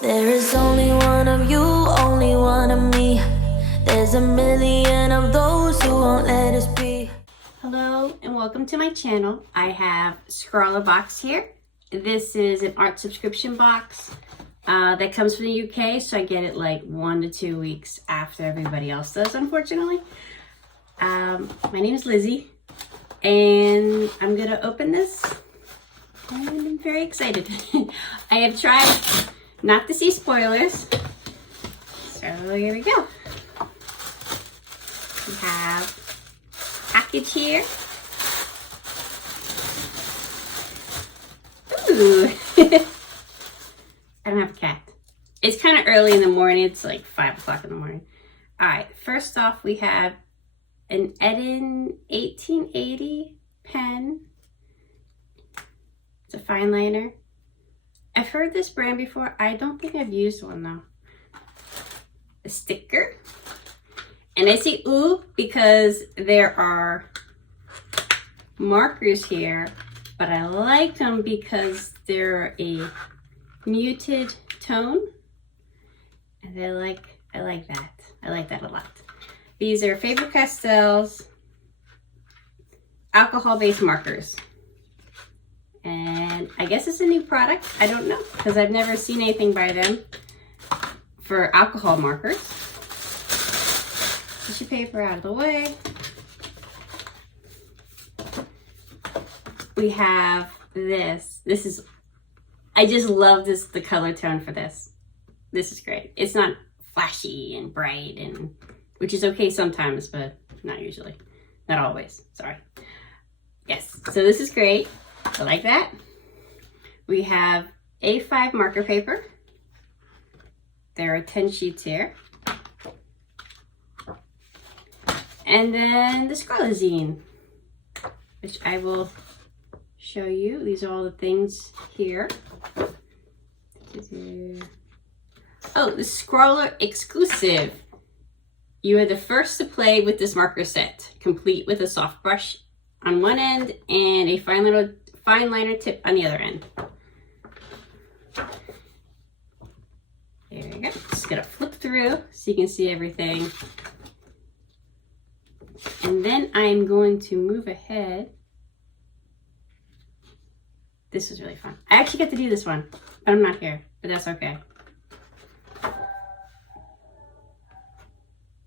There is only one of you, only one of me. There's a million of those who won't let us be. Hello and welcome to my channel. I have Scrawlrbox here. This is an art subscription box that comes from the UK, so I get it like 1 to 2 weeks after everybody else does, unfortunately. My name is Lizzie, and I'm gonna open this. I'm very excited. I have tried not to see spoilers, so here we go. We have package here. Ooh. I don't have a cat. It's kind of early in the morning. It's like 5 o'clock in the morning. All right, first off, we have an Eden 1880 pen. It's a fine liner. I've heard this brand before. I don't think I've used one though. A sticker. And I say ooh because there are markers here, but I like them because they're a muted tone. And I like that. I like that a lot. These are Faber-Castell's alcohol-based markers. And I guess it's a new product. I don't know, because I've never seen anything by them for alcohol markers. Tissue paper out of the way. We have this. This is, I just love this, the color tone for this. This is great. It's not flashy and bright, and which is okay sometimes, but not usually. Not always, sorry. Yes, so this is great. I like that. We have A5 marker paper. There are 10 sheets here. And then the Scrawlzine, which I will show you. These are all the things here. Oh, the Scrawler exclusive. You are the first to play with this marker set, complete with a soft brush on one end and a fine liner tip on the other end. There you go. Just gonna flip through so you can see everything. And then I'm going to move ahead. This is really fun. I actually get to do this one, but I'm not here, but that's okay.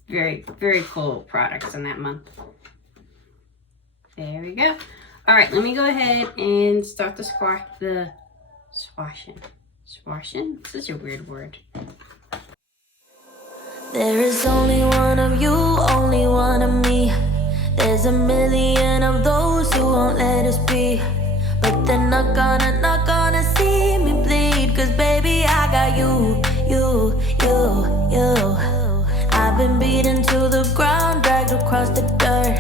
Very, very cool products in that month. There we go. All right, let me go ahead and start the swashing. Swashing? This is a weird word. There is only one of you, only one of me. There's a million of those who won't let us be. But they're not gonna see me bleed. Cause baby, I got you. I've been beaten to the ground, dragged across the dirt.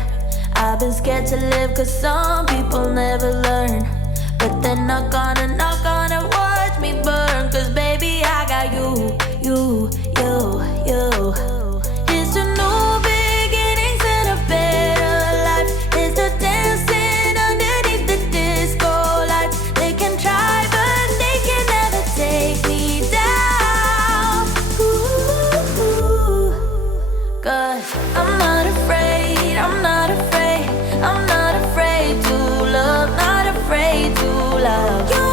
I've been scared to live cause some people never learn. But they're not gonna watch me burn. Cause baby, I got you. It's a new beginnings and a better life. It's the dancing underneath the disco lights. They can try but they can never take me down. Ooh, cause I'm not afraid, I'm not afraid. I'm not afraid to love, not afraid to love you.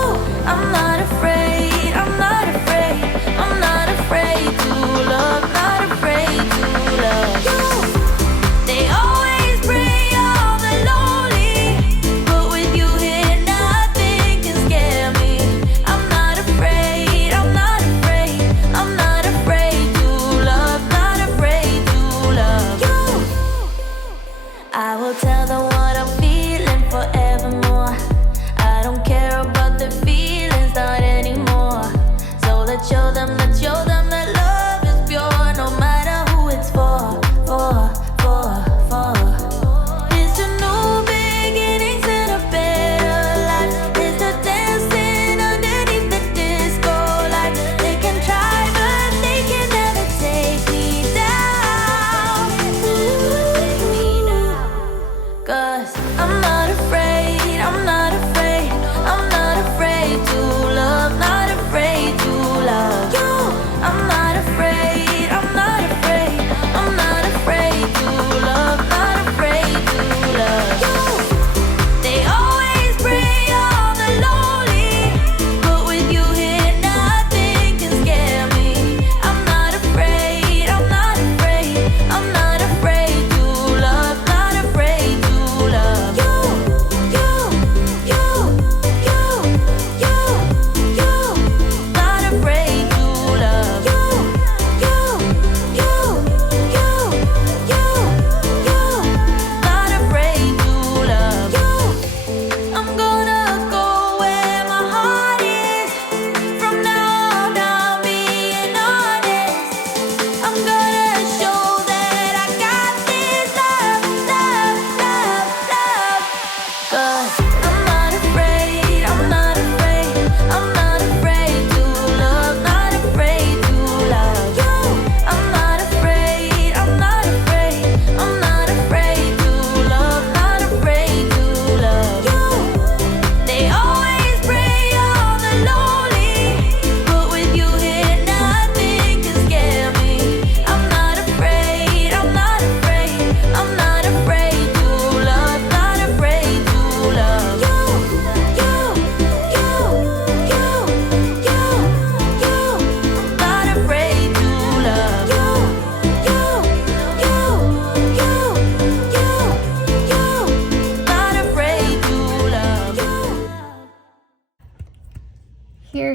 I'm not afraid, I'm not afraid. I'm not afraid to love, not afraid to love you. They always bring all the lonely, but with you here nothing can scare me. I'm not afraid, I'm not afraid. I'm not afraid to love, not afraid to love you. I will tell them what I'm feeling forevermore. I don't care about the feelings, not anymore. So let's show them that love is pure, no matter who it's for. It's a new beginnings and a better life. It's the dancing underneath the disco lights. They can try but they can never take me down. Cause I'm not afraid, I'm not afraid. I'm not afraid to love, not afraid to love you.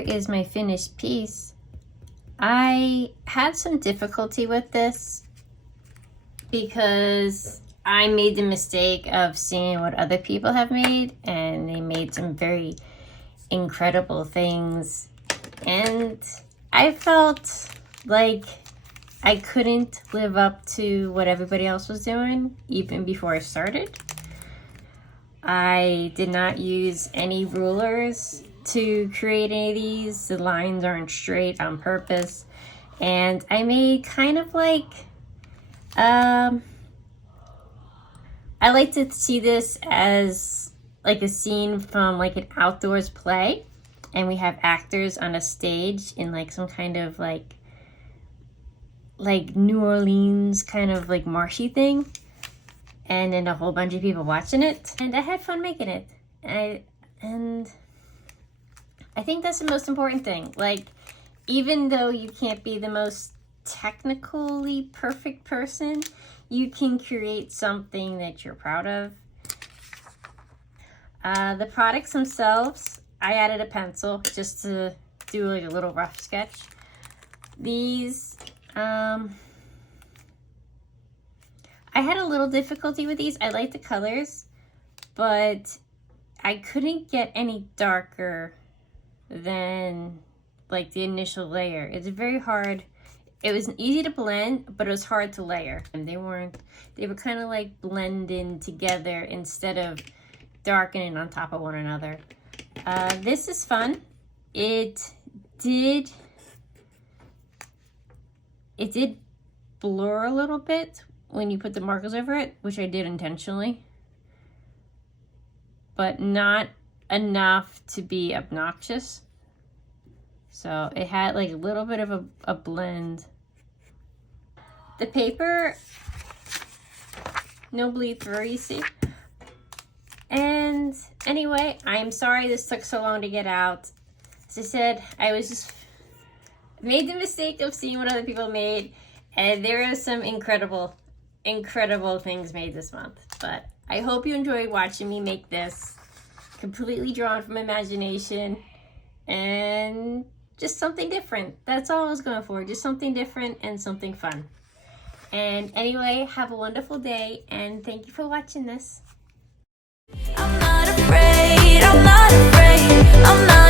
is my finished piece. I had some difficulty with this because I made the mistake of seeing what other people have made, and they made some very incredible things, and I felt like I couldn't live up to what everybody else was doing even before I started. I did not use any rulers to create any of these. The lines aren't straight on purpose, and I made kind of like I like to see this as like a scene from like an outdoors play, and we have actors on a stage in like some kind of like New Orleans kind of like marshy thing, and then a whole bunch of people watching it, and I had fun making it. And I think that's the most important thing. Like, even though you can't be the most technically perfect person, you can create something that you're proud of. The products themselves, I added a pencil just to do like a little rough sketch. These, I had a little difficulty with these. I like the colors, but I couldn't get any darker than like the initial layer. It's very hard. It was easy to blend, but it was hard to layer. And they were kind of like blending together instead of darkening on top of one another. This is fun. It did blur a little bit when you put the markers over it, which I did intentionally, but not enough to be obnoxious. So it had like a little bit of a blend. The paper, no bleed through, you see. And anyway, I'm sorry this took so long to get out. As I said, I was just made the mistake of seeing what other people made, and there are some incredible things made this month. But I hope you enjoyed watching me make this. Completely drawn from imagination, and just something different. That's all I was going for, just something different and something fun. And anyway, have a wonderful day, and thank you for watching this. I'm not afraid, I'm not afraid, I'm not